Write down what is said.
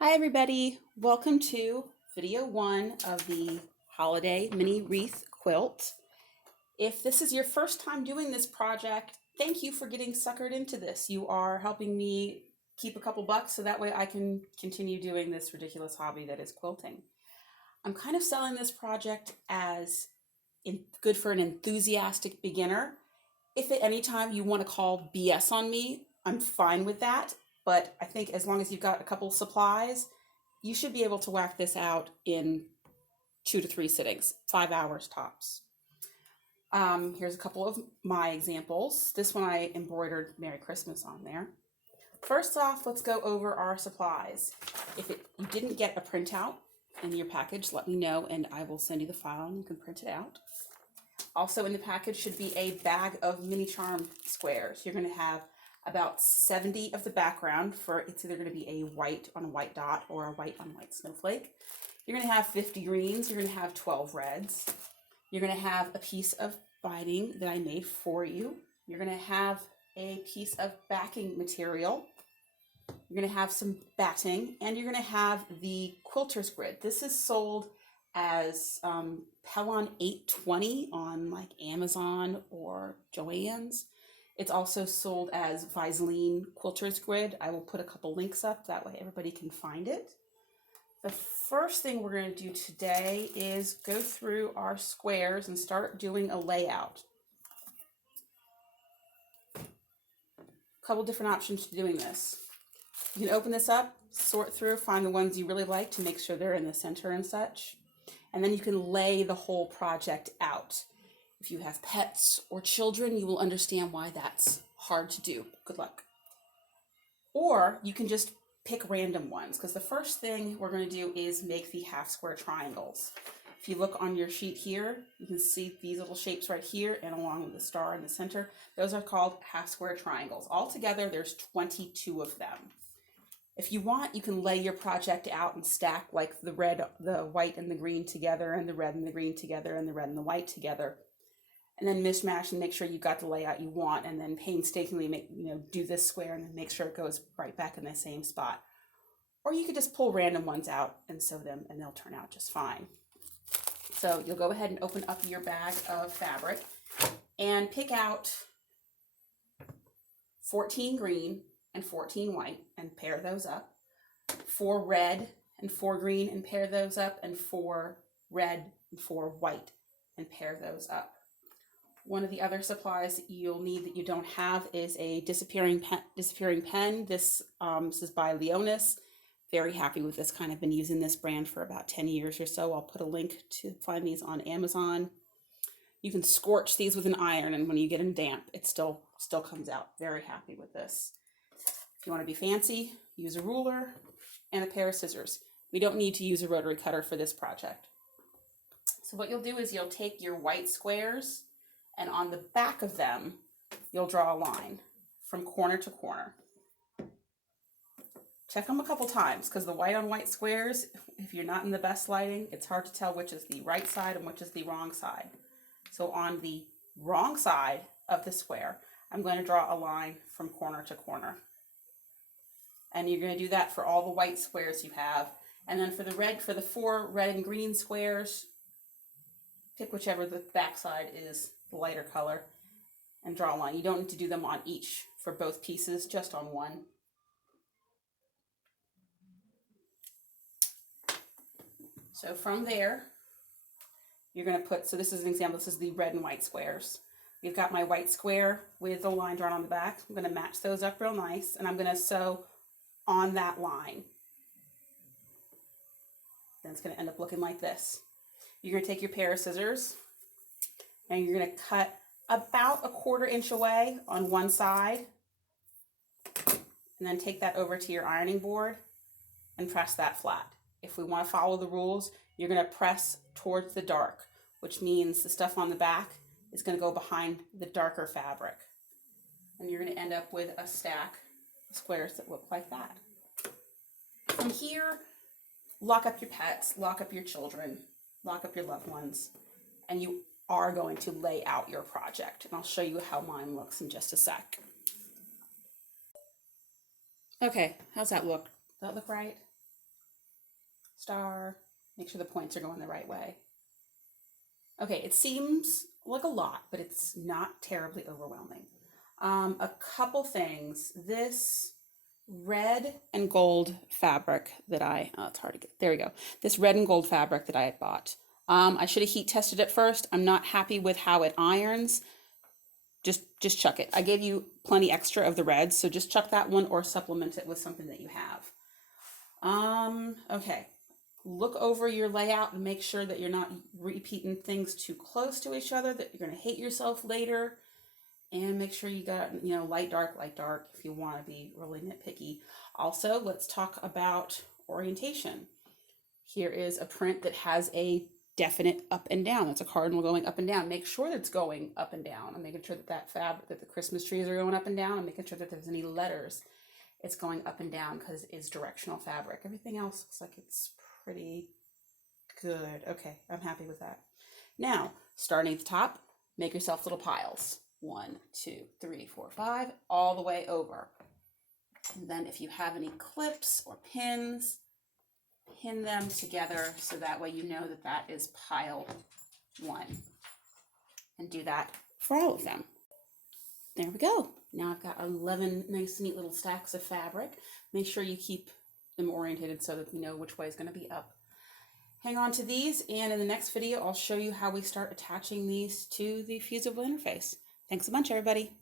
Hi everybody, welcome to video one of the holiday mini wreath quilt. If this is your first time doing this project, thank you for getting suckered into this. You are helping me keep a couple bucks so that way I can continue doing this ridiculous hobby that is quilting. I'm kind of selling this project as good for an enthusiastic beginner. If at any time you want to call BS on me, I'm fine with that. But I think as long as you've got a couple supplies, you should be able to whack this out in 2 to 3 sittings, 5 hours tops. Here's a couple of my examples. This one I embroidered Merry Christmas on there. First off, let's go over our supplies. If you didn't get a printout in your package, let me know and I will send you the file and you can print it out. Also in the package should be a bag of mini charm squares. You're going to have about 70 of the background for it's either going to be a white on a white dot or a white on white snowflake. You're going to have 50 greens. You're going to have 12 reds. You're going to have a piece of binding that I made for you. You're going to have a piece of backing material. You're going to have some batting, and you're going to have the quilter's grid. This is sold as Pellon 820 on like Amazon or Joann's. It's also sold as Viseline Quilter's Grid. I will put a couple links up, that way everybody can find it. The first thing we're going to do today is go through our squares and start doing a layout. A couple different options to doing this. You can open this up, sort through, find the ones you really like to make sure they're in the center and such. And then you can lay the whole project out. If you have pets or children, you will understand why that's hard to do. Good luck. Or you can just pick random ones, because the first thing we're going to do is make the half square triangles. If you look on your sheet here, you can see these little shapes right here and along with the star in the center. Those are called half square triangles. Altogether, there's 22 of them. If you want, you can lay your project out and stack like the red, the white and the green together, and the red and the green together, and the red and the white together. And then mishmash and make sure you got the layout you want, and then painstakingly do this square and then make sure it goes right back in the same spot. Or you could just pull random ones out and sew them and they'll turn out just fine. So you'll go ahead and open up your bag of fabric and pick out 14 green and 14 white and pair those up. 4 red and 4 green and pair those up, and 4 red and 4 white and pair those up. One of the other supplies you'll need that you don't have is a disappearing pen. This is by Leonis. Very happy with this kind. I've been using this brand for about 10 years or so. I'll put a link to find these on Amazon. You can scorch these with an iron, and when you get them damp, it still comes out. Very happy with this. If you want to be fancy, use a ruler and a pair of scissors. We don't need to use a rotary cutter for this project. So what you'll do is you'll take your white squares, and on the back of them, you'll draw a line from corner to corner. Check them a couple times, because the white on white squares, if you're not in the best lighting, it's hard to tell which is the right side and which is the wrong side. So on the wrong side of the square, I'm going to draw a line from corner to corner. And you're going to do that for all the white squares you have. And then for the 4 red and green squares, pick whichever the back side is the lighter color and draw a line. You don't need to do them on each for both pieces, just on one. So from there, you're going to put, so this is an example, this is the red and white squares. We've got my white square with the line drawn on the back. I'm going to match those up real nice, and I'm going to sew on that line. Then it's going to end up looking like this. You're going to take your pair of scissors and you're going to cut about 1/4 inch away on one side, and then take that over to your ironing board and press that flat. If we want to follow the rules, you're going to press towards the dark, which means the stuff on the back is going to go behind the darker fabric. And you're going to end up with a stack of squares that look like that. From here, lock up your pets, lock up your children, lock up your loved ones, and you are going to lay out your project. And I'll show you how mine looks in just a sec. Okay, how's that look? Does that look right? star. Make sure the points are going the right way. Okay, it seems like a lot, but it's not terribly overwhelming. A couple things. This red and gold fabric that it's hard to get, there we go. This red and gold fabric that I had bought. I should have heat tested it first. I'm not happy with how it irons. Just chuck it. I gave you plenty extra of the red, so just chuck that one or supplement it with something that you have. Okay. Look over your layout and make sure that you're not repeating things too close to each other, that you're going to hate yourself later. And make sure you got, light, dark if you want to be really nitpicky. Also, let's talk about orientation. Here is a print that has a definite up and down. It's a cardinal going up and down. Make sure that it's going up and down. I'm making sure that fabric, that the Christmas trees are going up and down. I'm making sure that there's any letters, it's going up and down because it is directional fabric. Everything else looks like it's pretty good. Okay, I'm happy with that. Now, starting at the top, make yourself little piles. 1, 2, 3, 4, 5, all the way over. And then if you have any clips or pins, pin them together so that way you know that that is pile 1. And do that for all of them. There we go. Now I've got 11 nice neat little stacks of fabric. Make sure you keep them orientated so that you know which way is going to be up. Hang on to these, and in the next video I'll show you how we start attaching these to the fusible interface. Thanks a bunch, everybody.